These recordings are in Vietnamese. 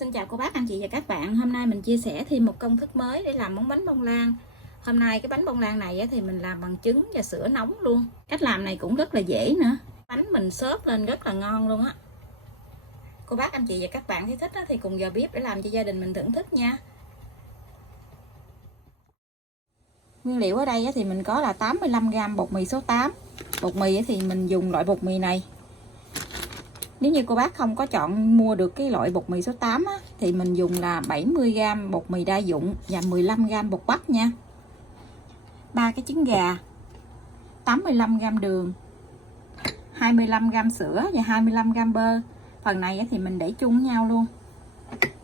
Xin chào cô bác, anh chị và các bạn. Hôm nay mình chia sẻ thêm một công thức mới để làm món bánh bông lan. Hôm nay cái bánh bông lan này thì mình làm bằng trứng và sữa nóng luôn. Cách làm này cũng rất là dễ nữa. Bánh mình xốp lên rất là ngon luôn á. Cô bác, anh chị và các bạn thấy thích thì cùng vào bếp để làm cho gia đình mình thưởng thức nha. Nguyên liệu ở đây thì mình có là 85g bột mì số 8. Bột mì thì mình dùng loại bột mì này. Nếu như cô bác không có chọn mua được cái loại bột mì số 8 thì mình dùng là 70g bột mì đa dụng và 15g bột bắp nha. 3 cái trứng gà, 85g đường, 25g sữa và 25g bơ. Phần này thì mình để chung nhau luôn.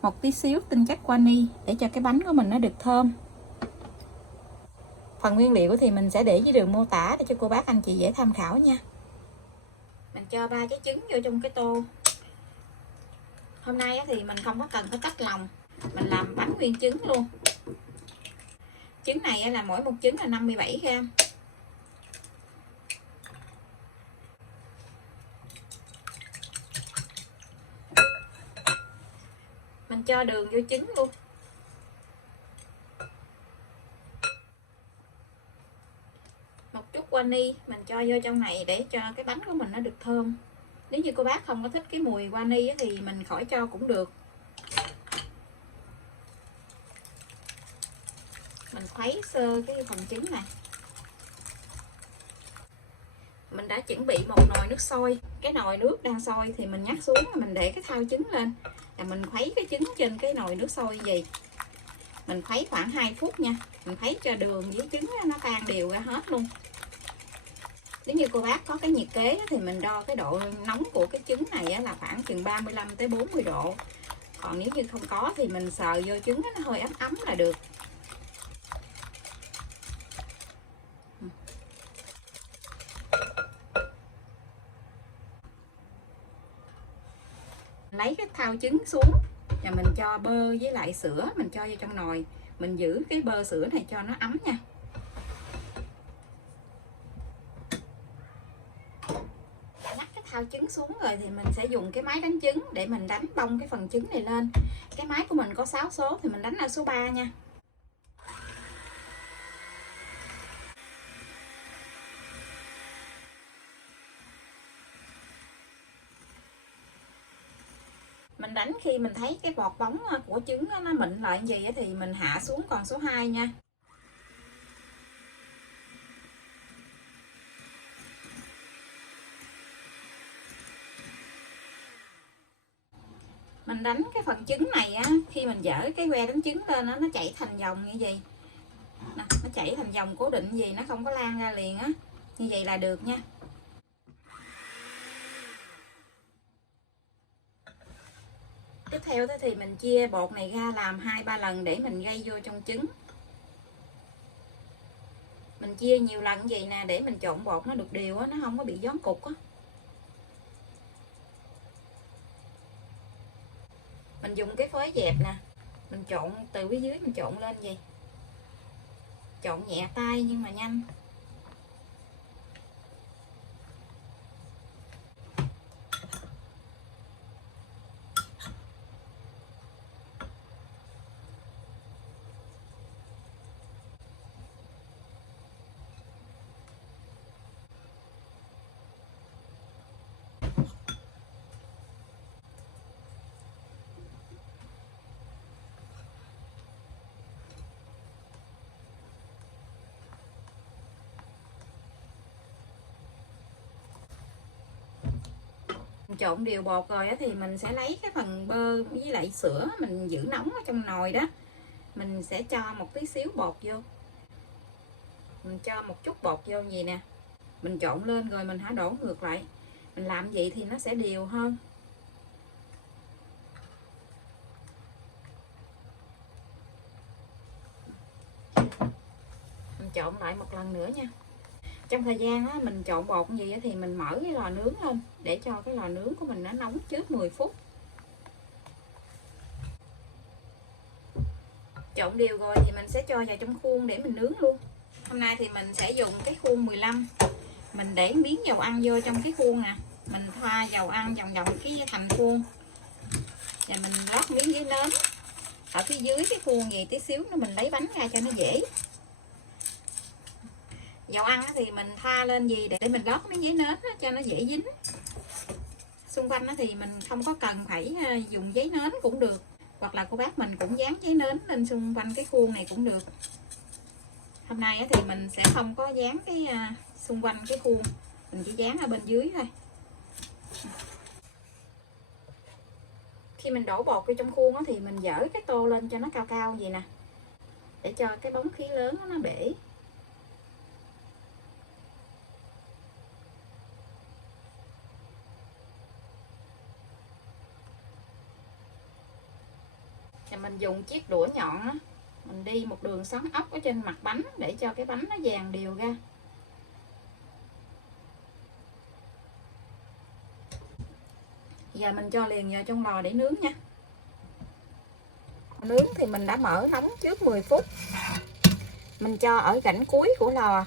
Một tí xíu tinh chất vani để cho cái bánh của mình nó được thơm. Phần nguyên liệu thì mình sẽ để dưới đường mô tả để cho cô bác anh chị dễ tham khảo nha. Mình cho 3 trái trứng vô trong cái tô. Hôm nay thì mình không có cần phải tách lòng, mình làm bánh nguyên trứng luôn. Trứng này là mỗi một trứng là 57g. Mình cho đường vô trứng luôn. Một chút vani mình cho vô trong này để cho cái bánh của mình nó được thơm. Nếu như cô bác không có thích cái mùi vani thì mình khỏi cho cũng được. Mình khuấy sơ cái phần trứng này. Mình đã chuẩn bị một nồi nước sôi. Cái nồi nước đang sôi thì mình nhắc xuống, mình để cái thau trứng lên và mình khuấy cái trứng trên cái nồi nước sôi gì. Mình khuấy khoảng 2 phút nha. Mình khuấy cho đường với trứng nó tan đều ra hết luôn. Nếu như cô bác có cái nhiệt kế thì mình đo cái độ nóng của cái trứng này là khoảng chừng 35 tới 40 độ. Còn nếu như không có thì mình sờ vô trứng nó hơi ấm ấm là được. Lấy cái thau trứng xuống và mình cho bơ với lại sữa mình cho vô trong nồi. Mình giữ cái bơ sữa này cho nó ấm nha. Nhắc cái thau trứng xuống rồi thì mình sẽ dùng cái máy đánh trứng để mình đánh bông cái phần trứng này lên. Cái máy của mình có 6 số thì mình đánh ở số 3 nha. Mình đánh khi mình thấy cái bọt bóng của trứng nó mịn lại như vậy thì mình hạ xuống còn số 2 nha. Mình đánh cái phần trứng này khi mình dỡ cái que đánh trứng lên nó chạy thành vòng như vậy. Nè, nó chạy thành vòng cố định gì, nó không có lan ra liền như vậy là được nha. Tiếp theo thì mình chia bột này ra làm 2-3 lần để mình gây vô trong trứng. Mình chia nhiều lần như vậy nè để mình trộn bột nó được đều nó không có bị gión cục Mình dùng cái phới dẹp nè, mình trộn từ phía dưới mình trộn lên vậy. Trộn nhẹ tay nhưng mà nhanh. Trộn đều bột rồi thì mình sẽ lấy cái phần bơ với lại sữa mình giữ nóng ở trong nồi đó. Mình sẽ cho một tí xíu bột vô. Mình cho một chút bột vô gì nè. Mình trộn lên rồi mình hãy đổ ngược lại. Mình làm vậy thì nó sẽ đều hơn. Mình trộn lại một lần nữa nha. Trong thời gian mình trộn bột gì thì mình mở cái lò nướng lên để cho cái lò nướng của mình nó nóng trước 10 phút. Trộn đều rồi thì mình sẽ cho vào trong khuôn để mình nướng luôn. Hôm nay thì mình sẽ dùng cái khuôn 15. Mình để miếng dầu ăn vô trong cái khuôn nè. Mình thoa dầu ăn vòng vòng cái thành khuôn. Và mình lót miếng giấy nến ở phía dưới cái khuôn gì tí xíu nữa mình lấy bánh ra cho nó dễ. Dầu ăn thì mình thoa lên gì để mình lót miếng giấy nến cho nó dễ dính. Xung quanh thì mình không có cần phải dùng giấy nến cũng được, hoặc là cô bác mình cũng dán giấy nến lên xung quanh cái khuôn này cũng được. Hôm nay thì mình sẽ không có dán cái xung quanh cái khuôn, mình chỉ dán ở bên dưới thôi. Khi mình đổ bột vô trong khuôn thì mình dỡ cái tô lên cho nó cao cao vậy nè, để cho cái bóng khí lớn nó bể. Và mình dùng chiếc đũa nhọn mình đi một đường xoắn ốc ở trên mặt bánh để cho cái bánh nó dàn đều ra. Giờ mình cho liền vào trong lò để nướng nha. Nướng thì mình đã mở nóng trước 10 phút. Mình cho ở rãnh cuối của lò.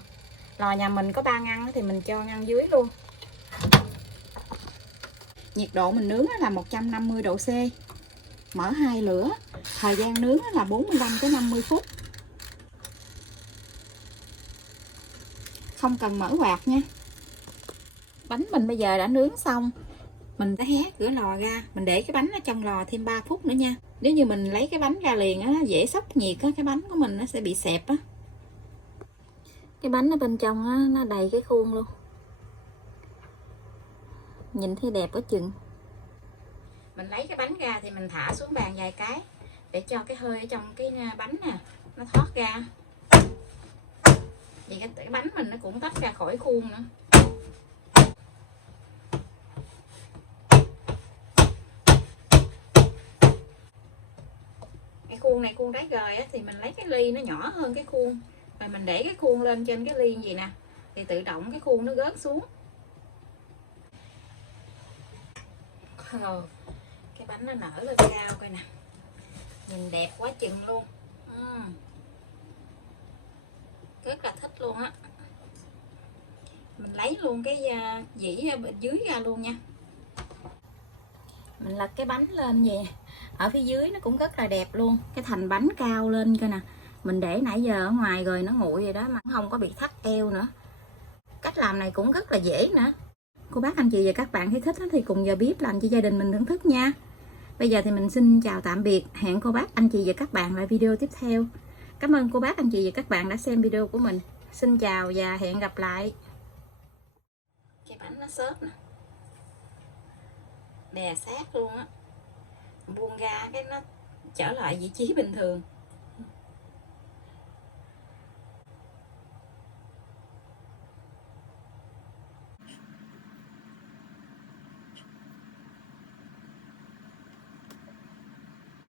Lò nhà mình có 3 ngăn thì mình cho ngăn dưới luôn. Nhiệt độ mình nướng là 150 độ C. Mở 2 lửa. Thời gian nướng là 45 tới 50 phút. Không cần mở quạt nha. Bánh mình bây giờ đã nướng xong. Mình sẽ hé cửa lò ra, mình để cái bánh ở trong lò thêm 3 phút nữa nha. Nếu như mình lấy cái bánh ra liền á, dễ sốc nhiệt á, cái bánh của mình nó sẽ bị xẹp á. Cái bánh ở bên trong á, nó đầy cái khuôn luôn. Nhìn thấy đẹp quá chừng. Mình lấy cái bánh ra thì mình thả xuống bàn vài cái để cho cái hơi ở trong cái bánh nè nó thoát ra. Vì cái bánh mình nó cũng tách ra khỏi khuôn nữa. Cái khuôn này khuôn đáy gời á, thì mình lấy cái ly nó nhỏ hơn cái khuôn, rồi mình để cái khuôn lên trên cái ly gì nè thì tự động cái khuôn nó rớt xuống. Cái bánh nó nở lên cao coi nè, nhìn đẹp quá chừng luôn. Rất là thích luôn á. Mình lấy luôn cái dĩ bên dưới ra luôn nha. Mình lật cái bánh lên vậy, ở phía dưới nó cũng rất là đẹp luôn, cái thành bánh cao lên coi nè. Mình để nãy giờ ở ngoài rồi nó nguội rồi đó mà không có bị thắt eo nữa. Cách làm này cũng rất là dễ nữa. Cô bác anh chị và các bạn thấy thích thì cùng vào bếp làm cho gia đình mình thưởng thức nha. Bây giờ thì mình xin chào tạm biệt, hẹn cô bác anh chị và các bạn lại video tiếp theo. Cảm ơn cô bác anh chị và các bạn đã xem video của mình. Xin chào và hẹn gặp lại. Cái bánh nó xốp nè, đè sát luôn á, buông ra cái nó trở lại vị trí bình thường.